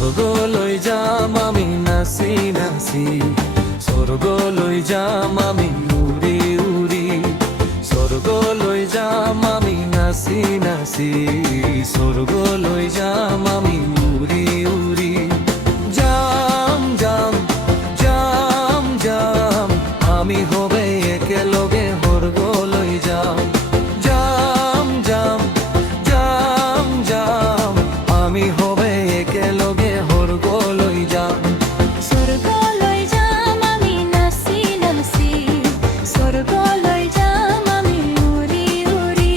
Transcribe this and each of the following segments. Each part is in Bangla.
স্বর্গলৈ যাম আমি নাচি নাচি, স্বর্গলৈ যাম আমি উৰি উৰি, স্বর্গলৈ যাম আমি নাচি নাচি, স্বর্গলৈ যাম আমি উৰি উৰি। যাম যাম যাম যাম আমি হবে একেলগে স্বর্গলৈ যাম। যাম যাম যাম যাম আমি হবে একেলগে স্বর্গলৈ যাম। স্বর্গলৈ যাম আমি নাচি নাচি, স্বর্গলৈ যাম আমি উৰি উৰি,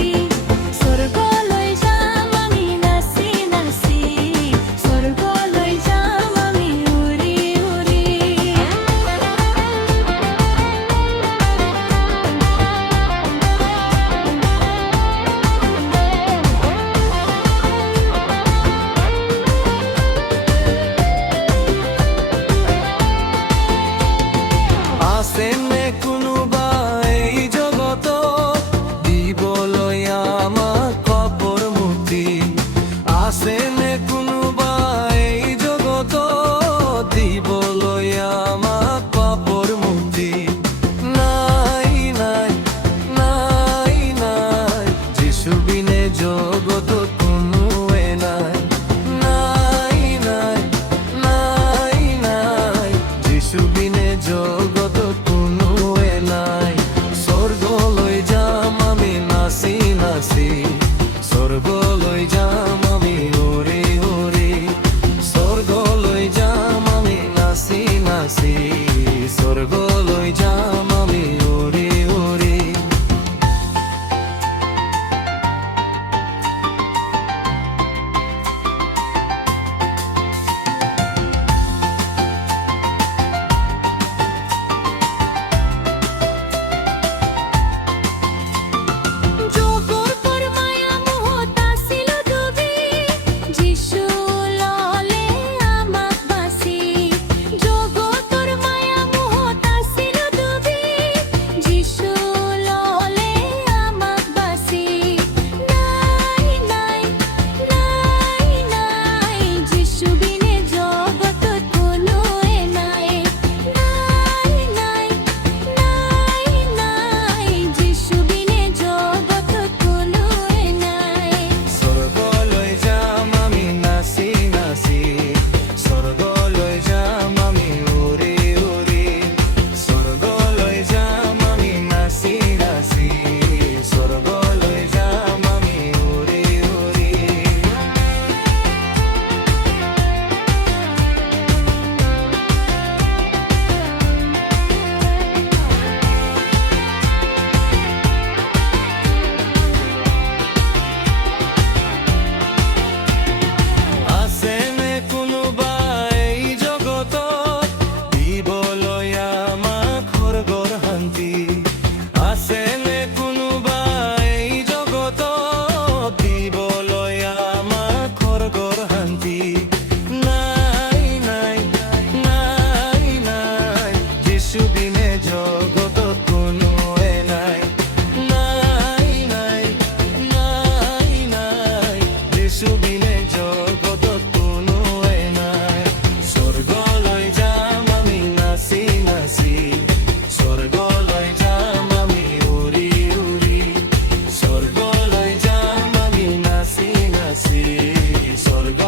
স্বর্গলৈ যাম আমি নাচি নাচি, স্বর্গলৈ যাম আমি উৰি উৰি। আছেনে কোনোবা এই জগত দিবলৈ আমাক কাপোৰ মুঠি? আছেনে কোনোবা এই জগত দিবলৈ আমাক কাপোৰ মুঠি? নাই নাই নাই নাই যিশু বিনে জগতত কোনোৱে নাই। নাই নাই নাই নাই যিশু বিনে জগতত কোনোৱে নাই। স্বৰ্গলৈ যাম আমি নাচি নাচি, স্বৰ্গলৈ যাম আমি উৰি উৰি, স্বৰ্গলৈ যাম আমি নাচি নাচি, স্বৰ্গলৈ যাম আমি উৰি উৰি। জগৰ পৰ মায়া মোহত আছিলো ডুবি, যিশু ল'লে আমাক বাচি। জগতৰ মায়া মোহত আছিলো ডুবি, যিশু ল'লে আমাক বাচি। নাই নাই নাই নাই যিশু বিনে জগতত কোনোৱে নাই। নাই নাই নাই নাই যিশু বিনে জগতত কোনোৱে নাই। স্বৰ্গলৈ যাম আমি নাচি নাচি, স্বৰ্গলৈ যাম আমি উৰি উৰি, স্বৰ্গলৈ যাম আমি নাচি নাচি, স্বৰ্গলৈ যাম আমি উৰি উৰি। আছেনে কোনোবা এই জগতত দিবলৈ আমাক স্বৰ্গৰ শান্তি? আছেনে কোনোবা এই জগতত দিবলৈ আমাক স্বৰ্গৰ শান্তি? নাই নাই নাই নাই যিশু বিনে জগতত কোনোৱে নাই। নাই নাই নাই নাই যিশু বিনে জগতত কোনোৱে নাই। স্বৰ্গলৈ যাম আমি নাচি নাচি, স্বৰ্গলৈ যাম আমি উৰি উৰি, স্বৰ্গলৈ যাম আমি নাচি নাচি, স্বৰ্গ